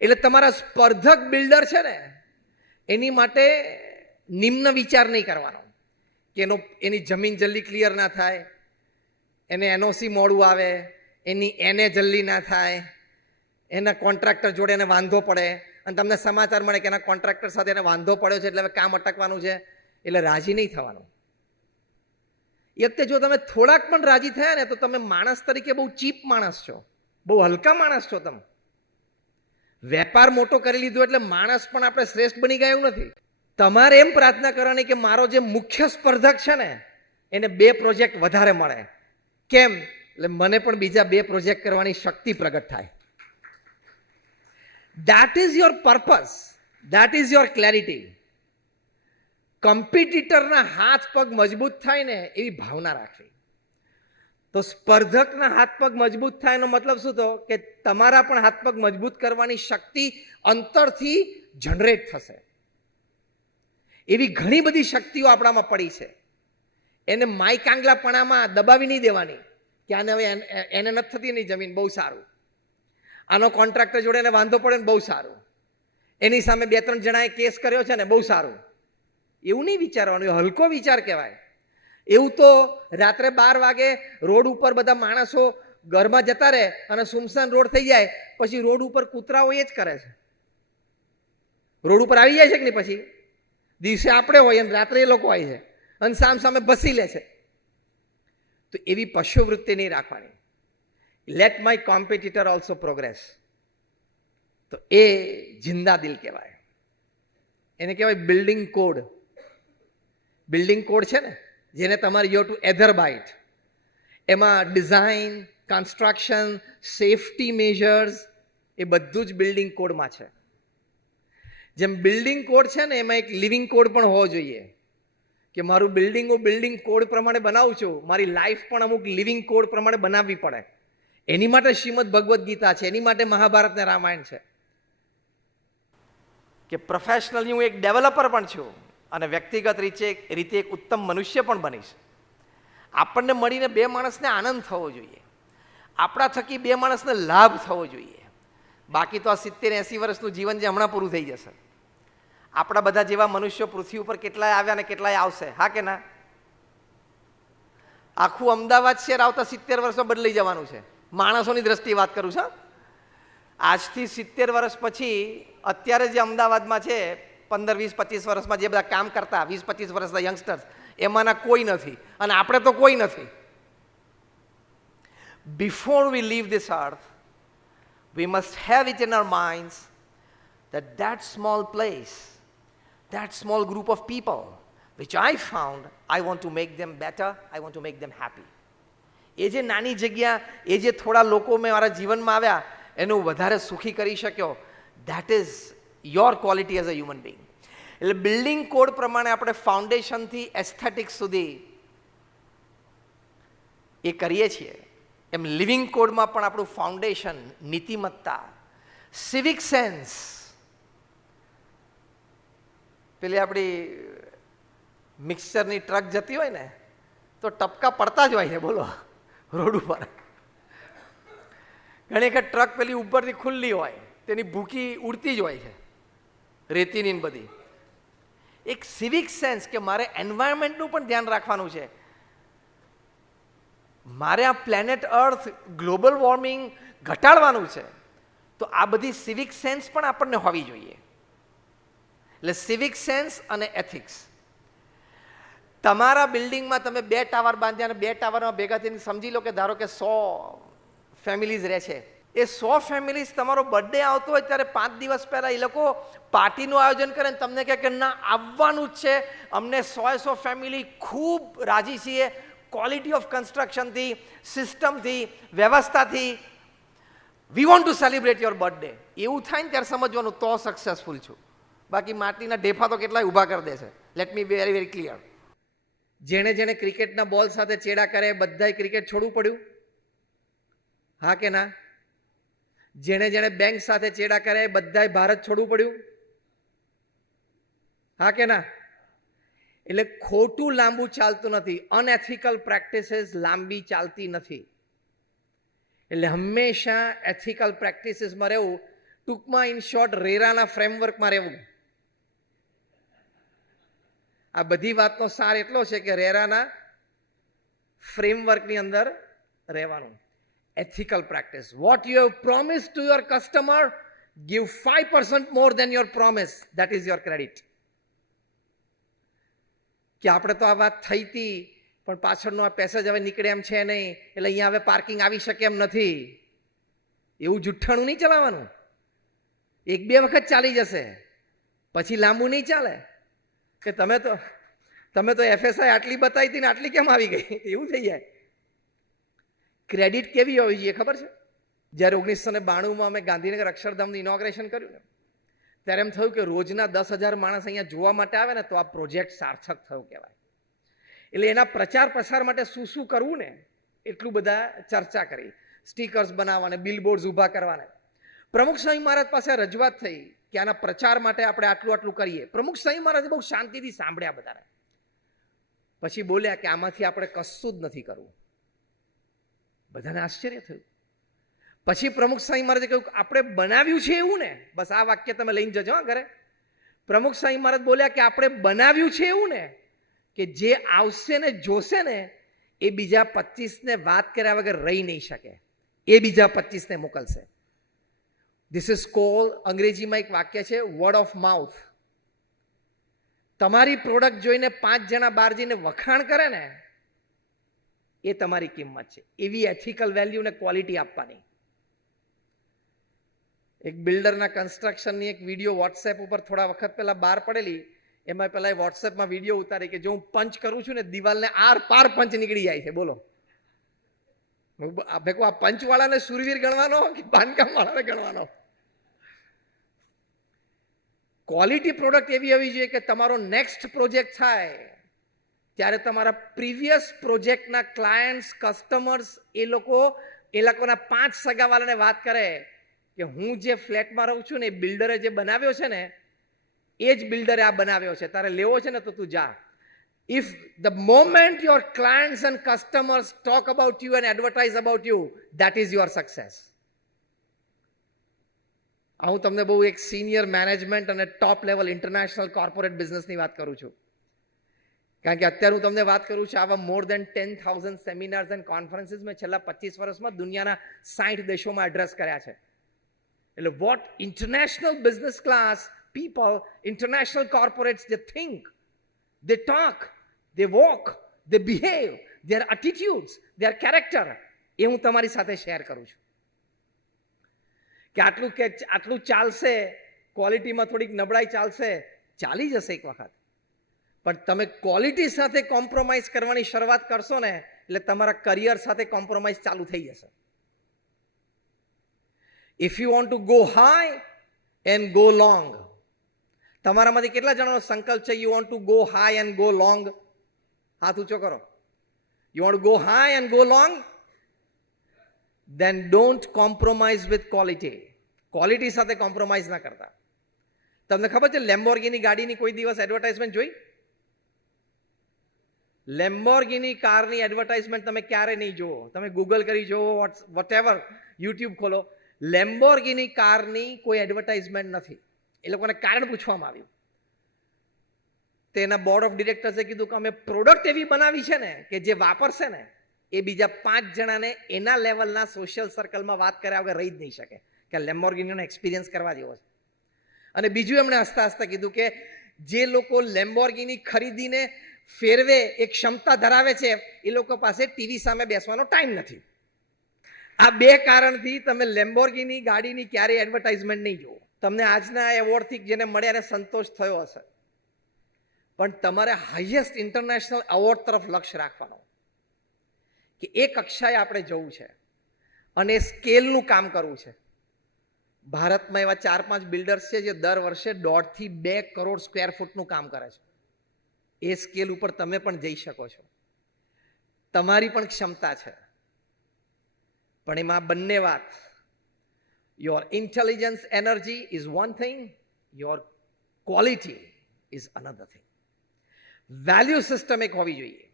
એટલે તમારા સ્પર્ધક બિલ્ડર છે ને એની માટે નિમ્ન વિચાર નહીં કરવાનો કે એની જમીન જલ્દી ક્લિયર ના થાય, એને એનઓસી મોડું આવે, એની એને જલ્દી ના થાય, એના કોન્ટ્રાક્ટર જોડે એને વાંધો પડે અને તમને સમાચાર મળે કે એના કોન્ટ્રાક્ટર સાથે એને વાંધો પડ્યો છે એટલે હવે કામ અટકવાનું છે, એટલે રાજી નહીં થવાનું. એ વખતે જો તમે થોડાક પણ રાજી થયા ને તો તમે માણસ તરીકે બહુ ચીપ માણસ છો, બહુ હલકા માણસ છો. તમે વેપાર મોટો કરી લીધો એટલે માણસ પણ આપણે શ્રેષ્ઠ બની ગયા એવું નથી. તમારે એમ પ્રાર્થના કરવાની કે મારો જે મુખ્ય સ્પર્ધક છે ને એને 2 પ્રોજેક્ટ વધારે મળે. કેમ? એટલે મને પણ બીજા 2 પ્રોજેક્ટ કરવાની શક્તિ પ્રગટ થાય. That is your purpose. That is your clarity. કોમ્પિટિટરના હાથ પગ મજબૂત થાય ને એવી ભાવના રાખવી. તો સ્પર્ધકના હાથ પગ મજબૂત થાય એનો મતલબ શું તો કે તમારા પણ હાથ પગ મજબૂત કરવાની શક્તિ અંતરથી જનરેટ થશે. એવી ઘણી બધી શક્તિઓ આપણામાં પડી છે. એને માયકાંગલાપણામાં દબાવી નહીં દેવાની કે આને હવે એને નથી થતી એની જમીન, બહુ સારું. આનો કોન્ટ્રાક્ટર જોડે એને વાંધો પડે ને બહુ સારું. એની સામે 2-3 જણાએ કેસ કર્યો છે ને બહુ સારું. એવું નહીં વિચારવાનું, હલકો વિચાર કહેવાય. એવું તો રાત્રે 12 વાગે રોડ ઉપર બધા માણસો ઘરમાં જતા રહે અને સુમસાન રોડ થઈ જાય પછી રોડ ઉપર કૂતરાઓ એ જ કરે છે. રોડ ઉપર આવી જાય છે કે નહીં, પછી દિવસે આપણે હોય અને રાત્રે એ લોકો હોય છે અને સામે બસી લે છે. તો એવી પશુવૃત્તિ નહીં રાખવાની. Let my competitor also progress. તો એ જિંદા દિલ કહેવાય. એને કહેવાય બિલ્ડિંગ કોડ. બિલ્ડિંગ કોડ છે ને જેને તમારે યુ ટુ એધર બાઇટ. એમાં ડિઝાઇન, કન્સ્ટ્રક્શન, સેફટી મેજર્સ એ બધું જ બિલ્ડિંગ કોડમાં છે. જેમ બિલ્ડિંગ કોડ છે ને એમાં એક લિવિંગ કોડ પણ હોવો જોઈએ કે મારું બિલ્ડિંગ કોડ પ્રમાણે બનાવું છું, મારી લાઈફ પણ અમુક લિવિંગ કોડ પ્રમાણે બનાવવી પડે. એની માટે શ્રીમદ ભગવદ્ ગીતા છે, એની માટે મહાભારત ને રામાયણ છે. કે પ્રોફેશનલી હું એક ડેવલપર પણ છું અને વ્યક્તિગત રીતે એક ઉત્તમ મનુષ્ય પણ બનીશ. આપણને મળીને 2 માણસને આનંદ થવો જોઈએ, આપણા થકી 2 માણસને લાભ થવો જોઈએ. બાકી તો આ 70-80 વર્ષનું જીવન જે હમણાં પૂરું થઈ જશે. આપણા બધા જેવા મનુષ્યો પૃથ્વી ઉપર કેટલાય આવ્યા ને કેટલાય આવશે, હા કે ના? આખું અમદાવાદ શહેર આવતા 70 વર્ષમાં બદલાઈ જવાનું છે. માણસોની દ્રષ્ટિએ વાત કરું છું. આજથી 70 વર્ષ પછી અત્યારે જે અમદાવાદમાં છે 15-20-25 વર્ષમાં જે બધા કામ કરતા 20-25 વર્ષના યંગસ્ટર્સ એમાંના કોઈ નથી અને આપણે તો કોઈ નથી. Before we leave this earth we must have it in our minds that small place, that small group of people which I found, I want to make them better, I want to make them happy. એ જે નાની જગ્યા, એ જે થોડા લોકો મેં મારા જીવનમાં આવ્યા એને હું વધારે સુખી કરી શક્યો, that is your quality as a human being. એટલે બિલ્ડિંગ કોડ પ્રમાણે આપણે ફાઉન્ડેશનથી એસ્થેટિક્સ સુધી એ કરીએ છીએ, એમ લિવિંગ કોડમાં પણ આપણું ફાઉન્ડેશન, નીતિમત્તા, સિવિક સેન્સ. પેલી આપણી મિક્સચરની ટ્રક જતી હોય ને તો ટપકા પડતા જ હોય છે, બોલો, રોડ ઉપર. ઘણી વખત ટ્રક પેલી ઉપરથી ખુલ્લી હોય, તેની ભૂકી ઉડતી જ હોય છે, રેતીની બધી. એક સિવિક સેન્સ કે મારે એન્વાયરમેન્ટનું પણ ધ્યાન રાખવાનું છે. મારે આ પ્લેનેટ અર્થ, ગ્લોબલ વોર્મિંગ ઘટાડવાનું છે. તો આ બધી સિવિક સેન્સ પણ આપણને હોવી જોઈએ. એટલે સિવિક સેન્સ અને એથિક્સ. તમારા બિલ્ડિંગમાં તમે 2 ટાવર બાંધ્યા અને 2 ટાવરમાં ભેગા થઈને સમજી લો કે ધારો કે 100 ફેમિલીઝ રહે છે. એ 100 ફેમિલીઝ તમારો બર્થડે આવતો હોય ત્યારે 5 દિવસ પહેલાં એ લોકો પાર્ટીનું આયોજન કરે ને તમને કહે કે ના આવવાનું જ છે, અમને 100 ફેમિલી ખૂબ રાજી છીએ ક્વોલિટી ઓફ કન્સ્ટ્રક્શનથી, સિસ્ટમથી, વ્યવસ્થાથી. We want to celebrate your birthday. એવું થાય ને ત્યારે સમજવાનું તો સક્સેસફુલ છું. બાકી માટીના ઢેફા તો કેટલાય ઊભા કરી દે છે. Let me be very clear. જેણે જેણે ક્રિકેટના બોલ સાથે ચેડા કરે બધાય ક્રિકેટ છોડવું પડ્યું, હા કે ના? જેણે જેણે બેંક સાથે ચેડા કરે બધાય ભારત છોડવું પડ્યું, હા કે ના? એટલે ખોટું લાંબુ ચાલતું નથી. અનએથિકલ પ્રેક્ટિસીસ લાંબી ચાલતી નથી. એટલે હંમેશા એથિકલ પ્રેક્ટિસીસમાં રહેવું. ટૂંકમાં ઇન શોર્ટ રેરાના ફ્રેમવર્કમાં રહેવું. આ બધી વાતનો સાર એટલો છે કે રેરાના ફ્રેમવર્કની અંદર રહેવાનું. Ethical practice. What you have promise to your customer, give 5% more than your promise, that is your credit. કે આપણે તો આ વાત થઈ હતી, પણ પાછળનો આ પેસેજ હવે નીકળે એમ છે નહીં, એટલે અહીંયા હવે પાર્કિંગ આવી શકે એમ નથી. એવું જુઠ્ઠાણું નહીં ચલાવવાનું. 1-2 વખત ચાલી જશે, પછી લાંબુ નહીં ચાલે કે તમે તો FSI આટલી બતાવી હતી ને આટલી કેમ આવી ગઈ, એવું થઈ જાય. ક્રેડિટ કેવી હોવી જોઈએ ખબર છે? જ્યારે 1992માં અમે ગાંધીનગર અક્ષરધામનું ઇનોગ્રેશન કર્યું ને, ત્યારે એમ થયું કે રોજના 10,000 માણસ અહીંયા જોવા માટે આવે ને તો આ પ્રોજેક્ટ સાર્થક થયો કહેવાય. એટલે એના પ્રચાર પ્રસાર માટે શું શું કરવું ને એટલું બધા ચર્ચા કરી. સ્ટીકર્સ બનાવવાને, બિલબોર્ડ્સ ઊભા કરવાને. પ્રમુખ સ્વામી મહારાજ પાસે રજૂઆત થઈ કે આના પ્રચાર માટે આપણે આટલું કરીએ. પ્રમુખ સ્વામી મહારાજે બહુ શાંતિથી સાંભળ્યા બધાને. પછી બોલ્યા કે આમાંથી આપણે કશું જ નથી કરવું. બધાને આશ્ચર્ય થયું. પછી પ્રમુખ સ્વામી મહારાજે કહ્યું આપણે બનાવ્યું છે એવું ને, બસ આ વાક્ય તમે લઈને જજો હા ઘરે. પ્રમુખ સ્વામી મહારાજ બોલ્યા કે આપણે બનાવ્યું છે એવું ને કે જે આવશે ને જોશે ને એ બીજા 25ને વાત કર્યા વગર રહી નહીં શકે, એ બીજા 25ને મોકલશે. ધીસ ઇઝ કોલ્ડ, અંગ્રેજીમાં એક વાક્ય છે વર્ડ ઓફ માઉથ. તમારી પ્રોડક્ટ જોઈને 5 જણા બહાર જઈને વખાણ કરે ને એ તમારી કિંમત છે. એવી એથિકલ વેલ્યુ ને ક્વોલિટી આપવાની. એક બિલ્ડરના કન્સ્ટ્રક્શનની એક વિડીયો વોટ્સએપ ઉપર થોડા વખત પહેલા બહાર પડેલી. એમાં પહેલા વોટ્સએપમાં વિડીયો ઉતારી કે જો હું પંચ કરું છું ને દિવાલને આર પાર પંચ નીકળી જાય છે. બોલો, આ પંચવાળાને સુરવીર ગણવાનો કે બાંધકામ વાળાને ગણવાનો? ક્વોલિટી પ્રોડક્ટ એવી હોવી જોઈએ કે તમારો નેક્સ્ટ પ્રોજેક્ટ થાય ત્યારે તમારા પ્રીવિયસ પ્રોજેક્ટના ક્લાયન્ટ્સ, કસ્ટમર્સ એ લોકોના 5 સગાવાળાને વાત કરે કે હું જે ફ્લેટમાં રહું છું ને એ બિલ્ડરે જે બનાવ્યો છે ને એ જ બિલ્ડરે આ બનાવ્યો છે, તારે લેવો છે ને તો તું જા. If the moment your clients and customers talk about you and advertise about you, that is your success. હું તમને બહુ એક સિનિયર મેનેજમેન્ટ અને ટોપ લેવલ ઇન્ટરનેશનલ કોર્પોરેટ બિઝનેસની વાત કરું છું. કારણ કે અત્યારે હું તમને વાત કરું છું આવા મોર દેન 10,000 સેમિનાર્સ એન્ડ કોન્ફરન્સીસ મેં છેલ્લા 25 વર્ષમાં દુનિયાના 60 દેશોમાં એડ્રેસ કર્યા છે. એટલે what international business class people, international corporates, they think, they talk, they walk, they behave, their attitudes, their character, એ હું તમારી સાથે શેર કરું છું. કે આટલું ચાલશે, ક્વોલિટીમાં થોડીક નબળાઈ ચાલશે, ચાલી જશે એક વખત, પણ તમે ક્વોલિટી સાથે કોમ્પ્રોમાઇઝ કરવાની શરૂઆત કરશો ને એટલે તમારા કરિયર સાથે કોમ્પ્રોમાઇઝ ચાલુ થઈ જશે. If you want to go high and go long, તમારામાંથી કેટલા જણાનો સંકલ્પ છે you want to go high and go long? હાથ ઊંચો કરો. You want to go high and go long? then don't compromise with quality. Quality સાથે compromise ના કરતા. તમને ખબર છે લેમ્બોર્ગિની ગાડીની કોઈ દિવસ એડવર્ટાઇઝમેન્ટ જોઈ? લેમ્બોર્ગિની કારની એડવર્ટાઇઝમેન્ટ તમે ક્યારે નહીં જુઓ. તમે ગૂગલ કરી જુઓ, વોટેવર, યુટ્યુબ ખોલો, લેમ્બોર્ગિની કારની કોઈ એડવર્ટાઇઝમેન્ટ નથી. એ લોકોને કારણ પૂછવામાં આવ્યું. તેના બોર્ડ ઓફ ડિરેક્ટર્સે કીધું કે અમે પ્રોડક્ટ એવી બનાવી છે ને કે જે વાપરશે ને એ બીજા 5 જણાને એના લેવલના સોશિયલ સર્કલમાં વાત કર્યા વગર રહી જ નહીં શકે કે લેમ્બોર્ગિનીનો એક્સપિરિયન્સ કરવા જેવો છે. અને બીજું એમણે હસતા હસતા કીધું કે જે લોકો લેમ્બોર્ગિની ખરીદીને ફેરવે એ ક્ષમતા ધરાવે છે એ લોકો પાસે ટીવી સામે બેસવાનો ટાઈમ નથી. આ 2 કારણથી તમે લેમ્બોર્ગિની ગાડીની ક્યારેય એડવર્ટાઇઝમેન્ટ નહીં જુઓ. તમને આજના એવોર્ડથી જેને મળ્યા એને સંતોષ થયો હશે, પણ તમારે હાઈએસ્ટ ઇન્ટરનેશનલ એવોર્ડ તરફ લક્ષ્ય રાખવાનો કે એ કક્ષાએ આપણે જવું છે અને સ્કેલનું કામ કરવું છે. ભારતમાં એવા 4-5 બિલ્ડર્સ છે જે દર વર્ષે 1.5 થી 2 કરોડ સ્ક્વેર ફૂટનું કામ કરે છે. એ સ્કેલ ઉપર તમે પણ જઈ શકો છો. તમારી પણ ક્ષમતા છે, પણ એમાં બંને વાત, your intelligence energy is one thing, your quality is another thing. Value system એક હોવી જોઈએ.